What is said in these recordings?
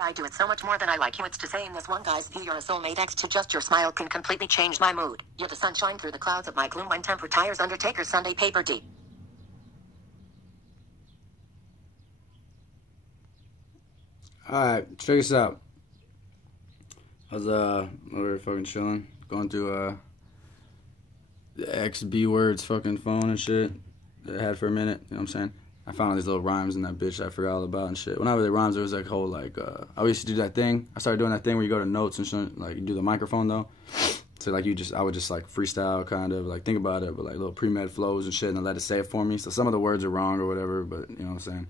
I do it so much more than I like you. It's to say in this one guy's view, you're a soulmate X to just your smile can completely change my mood. You're the sunshine through the clouds of my gloom when temper tires Undertaker Sunday paper D. Alright, check this out. I was over fucking chilling, going through the XB words fucking phone and shit that I had for a minute, you know what I'm saying? I found all these little rhymes in that bitch I forgot all about and shit. When I was at rhymes, there was like whole like I used to do that thing. I started doing that thing where you go to notes and shit, like you do the microphone though. So like I would just like freestyle kind of like think about it, but like little pre-med flows and shit, and then let it say it for me. So some of the words are wrong or whatever, but you know what I'm saying.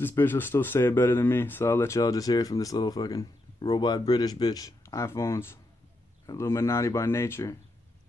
This bitch will still say it better than me, so I'll let y'all just hear it from this little fucking robot British bitch. iPhones, Illuminati by nature.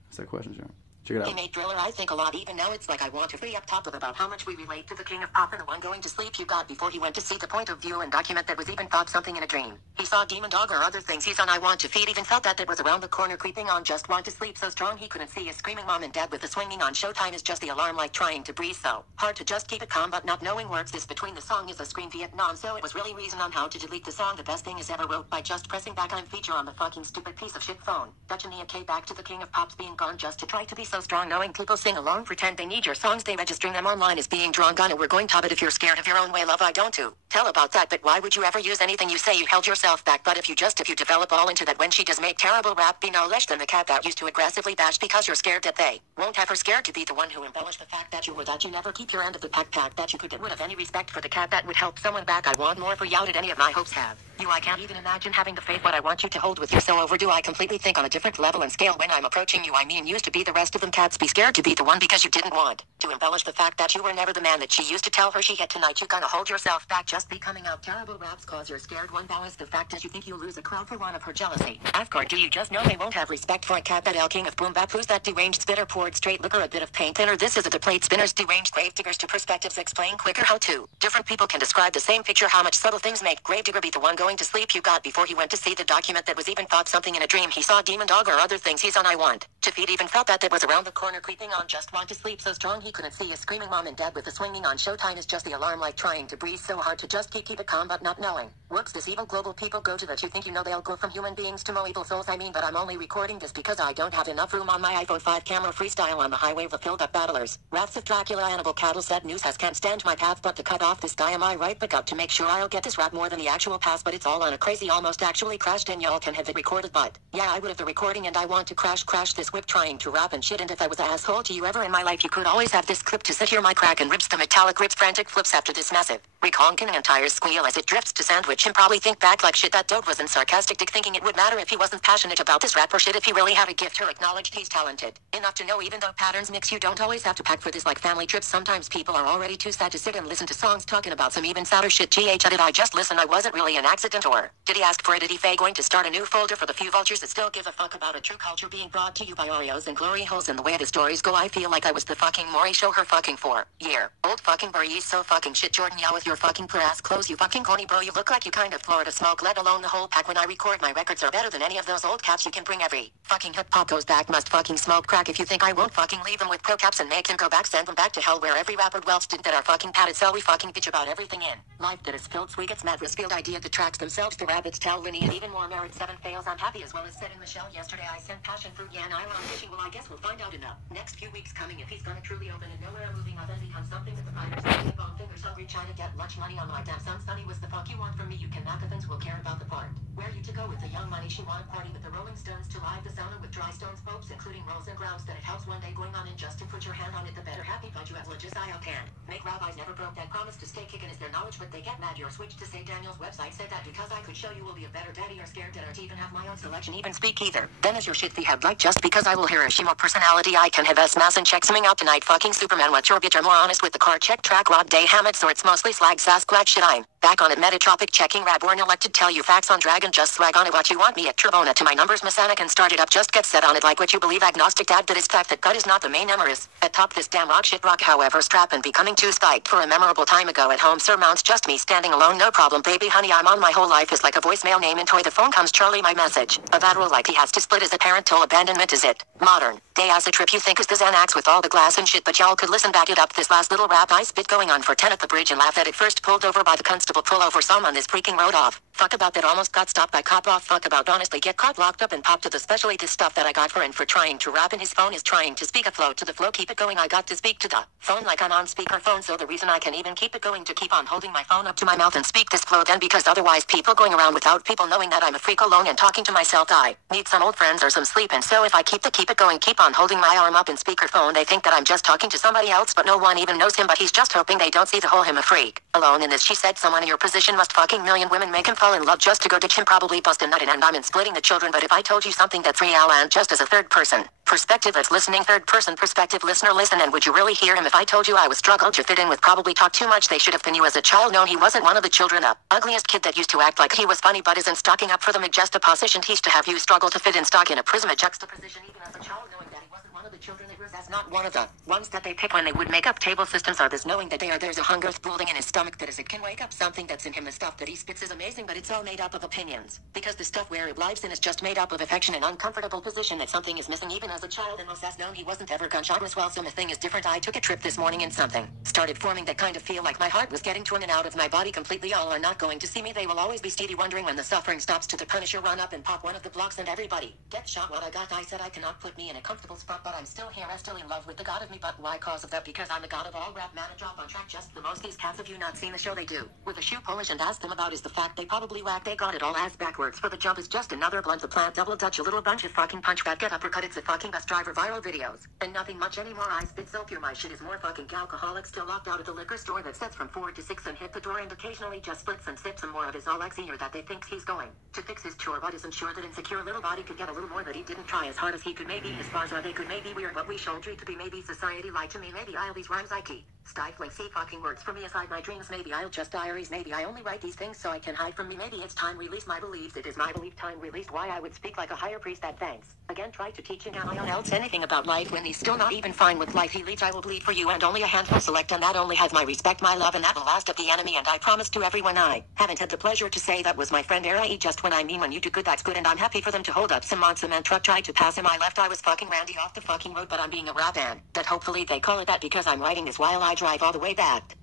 That's that question, sure. Check it out. Hey mate Driller, I think a lot even now it's like I want to free up top of about how much we relate to the king of pop and the one going to sleep you got before he went to see the point of view and document that was even thought something in a dream. He saw Demon Dog or other things he's on I want to feed even felt that was around the corner creeping on just want to sleep so strong he couldn't see his screaming mom and dad with the swinging on Showtime is just the alarm like trying to breathe so hard to just keep it calm but not knowing words this between the song is a scream Vietnam so it was really reason on how to delete the song the best thing is ever wrote by just pressing back on feature on the fucking stupid piece of shit phone. Dutch and K back to the king of pop's being gone just to try to be so strong knowing people sing along pretend they need your songs they registering them online is being drawn gone and we're going top it if you're scared of your own way love I don't too. Tell about that but why would you ever use anything you say you held yourself back but if you develop all into that when she does make terrible rap be no less than the cat that used to aggressively bash because you're scared that they won't have her scared to be the one who embellished the fact that you were that you never keep your end of the pack that you could get rid of any respect for the cat that would help someone back I want more for you did any of my hopes have you I can't even imagine having the faith what I want you to hold with you so overdue I completely think on a different level and scale when I'm approaching you I mean used to be the rest of them cats be scared to be the one because you didn't want to embellish the fact that you were never the man that she used to tell her she had tonight you gonna hold yourself back just be coming out terrible raps cause you're scared one balance the fact that you think you'll lose a crowd for one of her jealousy. Afgard do you just know they won't have respect for a cat that El King of Boom Bap who's that deranged spitter poured straight liquor a bit of paint thinner this is a plate spinners deranged grave diggers to perspectives explain quicker how to different people can describe the same picture how much subtle things make grave digger be the one going to sleep you got before he went to see the document that was even thought something in a dream he saw Demon Dog or other things he's on I want to feed even felt that was around the corner creeping on just want to sleep so strong he couldn't see his screaming mom and dad with the swinging on Showtime is just the alarm like trying to breathe so hard to just keep it calm but not knowing whoops this evil global people go to that you think you know they'll go from human beings to more evil souls I mean but I'm only recording this because I don't have enough room on my iPhone 5 camera freestyle on the highway of the filled up battlers wraths of Dracula Annibal cattle said news has can't stand my path but to cut off this guy am I right but got to make sure I'll get this rap more than the actual pass but it's all on a crazy almost actually crashed and y'all can have it recorded but yeah I would have the recording and I want to crash this whip trying to rap and shit and if I was an asshole to you ever in my life you could always have this clip to sit here my crack and rips the metallic rips frantic flips after this massive reconking and tires squeal as it drifts to sandwich and probably think back like shit that dope wasn't sarcastic dick thinking it would matter if he wasn't passionate about this rap or shit if he really had a gift or acknowledged he's talented enough to know even though patterns mix you don't always have to pack for this like family trips sometimes people are already too sad to sit and listen to songs talking about some even sadder shit did I just listen I wasn't really an accident or did he ask for it did he going to start a new folder for the few vultures that still give a fuck about a true culture being brought to you by Oreos and glory holes and the way the stories go I feel like I was the fucking Maury show her fucking 4-year old fucking Burries so fucking shit Jordan yeah with your fucking poor ass clothes you fucking corny bro you look like you kind of Florida smoke let alone the whole pack when I record my records are better than any of those old caps you can bring every fucking hip hop goes back must fucking smoke crack if you think I won't fucking leave them with pro caps and make them go back send them back to hell where every rapper dwells did that are fucking padded so we fucking bitch about everything in life that is filled sweet gets mad field idea the tracks themselves the rabbits tell Winnie and even more merit 7 fails I'm happy as well as said in Michelle yesterday I sent passion fruit yeah and I went fishing well I guess we'll find out in the next few weeks coming if he's gonna truly open and nowhere moving up and become something that the fighters will bone fingers hungry trying to get lunch money on my damn son Sonny was the fuck you want from me you can Athens will care about the part where you to go with the young money she want to party with the Rolling Stones to live the sauna with dry stones popes including rolls and grounds that it helps one day going on and just to put your hand on it the better happy but you have legis I can make rabbis never broke that promise to stay kicking is their knowledge but they get mad you're switched to say Daniel's website said that because I could show you will be a better daddy or scared that to even have my own selection even speak either then is your shit the head like just because I will hear a she more personality I can have S-mass and check swimming out tonight fucking Superman what's your bitch I'm more honest with the car check track rod day Hammett so it's mostly slag Sasquatch shit I'm back on it Metatropic checking rap born elected tell you facts on dragon just swag on it what you want me at Tribona to my numbers Masonic and start it up just get set on it like what you believe agnostic dad that is fact that God is not the main emeris at top this damn rock shit rock however strap and becoming too spiked for a memorable time ago at home surmounts just me standing alone no problem baby honey I'm on my whole life is like a voicemail name and toy the phone comes Charlie my message a battle like he has to split as a parental abandonment is it modern day acid trip you think is the Xanax with all the glass and shit but y'all could listen back it up this last little rap I spit going on for 10 at the bridge and laugh at it first pulled over by the cunts constable pull over some on this freaking road off. Fuck about that almost got stopped by cop off. Fuck about honestly get caught locked up and popped to the especially this stuff that I got for and for trying to rap and his phone is trying to speak a flow to the flow. Keep it going. I got to speak to the phone like I'm on speakerphone, so the reason I can even keep it going to keep on holding my phone up to my mouth and speak this flow then because otherwise people going around without people knowing that I'm a freak alone and talking to myself. I need some old friends or some sleep, and so if I keep it going, keep on holding my arm up in speakerphone, they think that I'm just talking to somebody else, but no one even knows him, but he's just hoping they don't see the whole him a freak alone in this. She said someone in your position must fucking million women make him fall in love just to go ditch him, probably bust a nut in, and I'm in splitting the children. But if I told you something that's real and just as a third person perspective that's listening, third person perspective listener, listen, and would you really hear him if I told you I was struggled to fit in with, probably talk too much, they should have been you as a child. No, he wasn't one of the children, the ugliest kid that used to act like he was funny but isn't stocking up for them, just a position teach to have you struggle to fit in, stock in a prism, a juxtaposition even as a child, knowing that he wasn't one of the children they were, as not one of the ones that they pick when they would make up table systems, are this knowing that there's a hunger building in his stomach that as it can wake up something that's in him. The stuff that he spits is amazing, but it's all made up of opinions, because the stuff where it lives in is just made up of affection and uncomfortable position that something is missing even as a child, and most as known he wasn't ever gunshot as well. So the thing is different. I took a trip this morning and something started forming that kind of feel like my heart was getting torn and out of my body completely. All are not going to see me, they will always be steady wondering when the suffering stops. To the Punisher, run up and pop one of the blocks and everybody gets shot. What I got, I said I cannot put me in a comfortable spot, but I'm still here, I'm still in love with the god of me. But why? Cause of that, because I'm the god of all rap, man. A drop on track just the most. These cats, have you not seen the show they do with a shoe polish and ask them about is the fact they probably whack, they got it all ass backwards for the jump is just another blunt, the plant double dutch, a little bunch of fucking punch back, get uppercut, it's a fucking bus driver viral videos and nothing much anymore. I spit so pure, my shit is more fucking alcoholic, still locked out of the liquor store that sets from 4 to 6 and hit the door and occasionally just splits and sips some more of his all X-ear that they think he's going to fix his chore, but isn't sure that insecure little body could get a little more, that he didn't try as hard as he could. Maybe his bars are they could, maybe we're what we shall treat to be, maybe society lied to me, maybe I'll these rhymes I keep stifling, see fucking words for me aside my dreams, maybe I'll just diaries, maybe I only write these things so I can hide from me, maybe it's time release my beliefs, it is my belief time released, why I would speak like a higher priest that thanks again try to teach him how else anything about life when he's still not even fine with life he leads. I will bleed for you and only a handful select, and that only has my respect, my love, and that will last of the enemy, and I promise to everyone I haven't had the pleasure to say that was my friend R.I.E. just when I mean when you do good that's good, and I'm happy for them to hold up some on cement truck tried to pass him, I left, I was fucking Randy off the fucking road, but I'm being a rap band that hopefully they call it that because I'm writing this while I drive all the way back.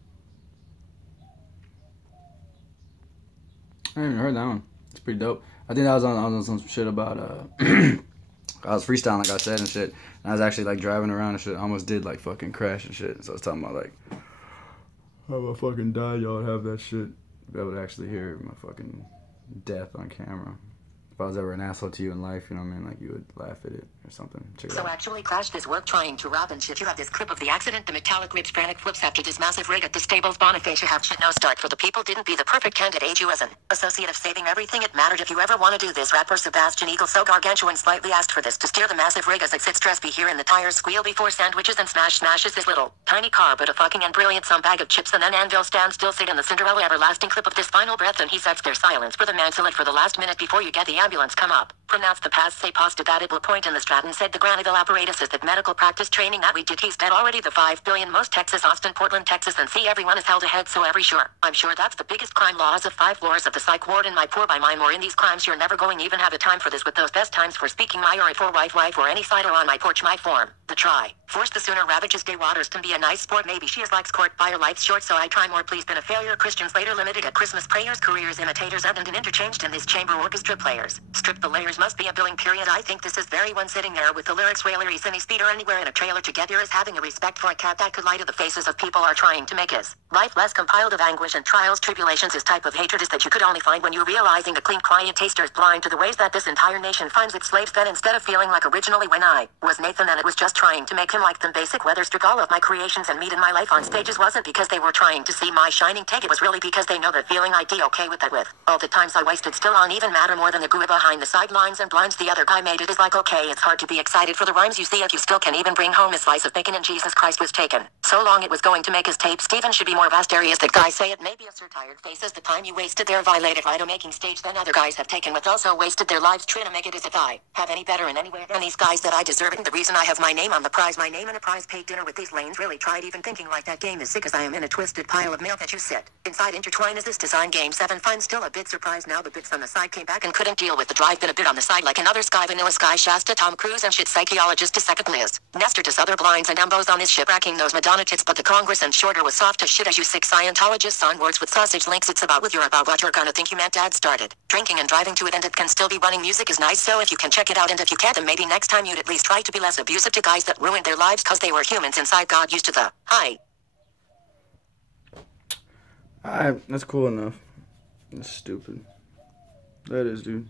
I haven't heard that one. It's pretty dope. I think that was on some shit about I was freestyling like I said and shit, and I was actually like driving around and shit. I almost did like fucking crash and shit. So I was talking about like how I fucking died, y'all would have that shit, be able to actually hear my fucking death on camera. If I was ever an asshole to you in life, you know what I mean? Like, you would laugh at it or something. Check it out. So actually crashed this work trying to rob and shit. You have this clip of the accident, the metallic ribs frantic flips after this massive rig at the stables. Boniface, you have shit no start for the people. Didn't be the perfect candidate. Age you as an associate of saving everything it mattered. If you ever want to do this, rapper Sebastian Eagle so gargantuan slightly asked for this to steer the massive rig as it sits stress be hearing the tires squeal before sandwiches and smashes this little tiny car, but a fucking and brilliant some bag of chips and then anvil stand still sit in the Cinderella everlasting clip of this final breath, and he sets their silence for the man select for the last minute before you get the ambulance come up. Pronounced the past say pasta that it will point in the Stratton said the Granville apparatus is that medical practice training that we did. He's dead already. The 5 billion most Texas, Austin, Portland, Texas, and see everyone is held ahead so every sure. I'm sure that's the biggest crime laws of 5 floors of the psych ward in my poor by mine more in these crimes you're never going even have a time for this with those best times for speaking my or for wife or any side or on my porch my form. The try. Force the sooner ravages day waters can be a nice sport maybe she is likes court fire life's short so I try more please than a failure. Christians later limited at Christmas prayers careers imitators evident and interchanged in this chamber orchestra players. Strip the layers must be a billing period. I think this is very one sitting there with the lyrics railery cine speeder anywhere in a trailer together is having a respect for a cat that could lie to the faces of people are trying to make his life less compiled of anguish and trials tribulations. His type of hatred is that you could only find when you're realizing a clean quiet taster is blind to the ways that this entire nation finds its slaves. Then instead of feeling like originally when I was Nathan and it was just trying to make him like them basic weather strict all of my creations and meat in my life on stages wasn't because they were trying to see my shining take, it was really because they know that feeling I'd be okay with that with all the times I wasted still on even matter more than the guru behind the sidelines and blinds the other guy made it is like okay it's hard to be excited for the rhymes you see if you still can even bring home a slice of bacon and Jesus Christ was taken so long it was going to make his tape. Stephen should be more vast areas that guys say it maybe a sir tired faces the time you wasted there violated right making stage than other guys have taken with also wasted their lives trying to make it as if I have any better in any way than these guys that I deserve it. The reason I have my name on the prize my name in a prize paid dinner with these lanes really tried even thinking like that game is sick as I am in a twisted pile of mail that you sit inside intertwine is this design game 7 fine still a bit surprised now the bits on the side came back and couldn't deal with the drive been a bit on the side like another sky vanilla sky Shasta Tom Cruise and shit psychologist to second Liz Nestor to other blinds and umbos on this ship racking those Madonna politics but the Congress and shorter was soft as shit as you sick Scientologists on words with sausage links. It's about with you're about what you're gonna think you meant. Dad started drinking and driving to it and it can still be running. Music is nice, so if you can check it out, and if you can't then maybe next time you'd at least try to be less abusive to guys that ruined their lives cause they were humans inside. God used to the hi. Alright, that's cool enough. That's stupid. That is, dude.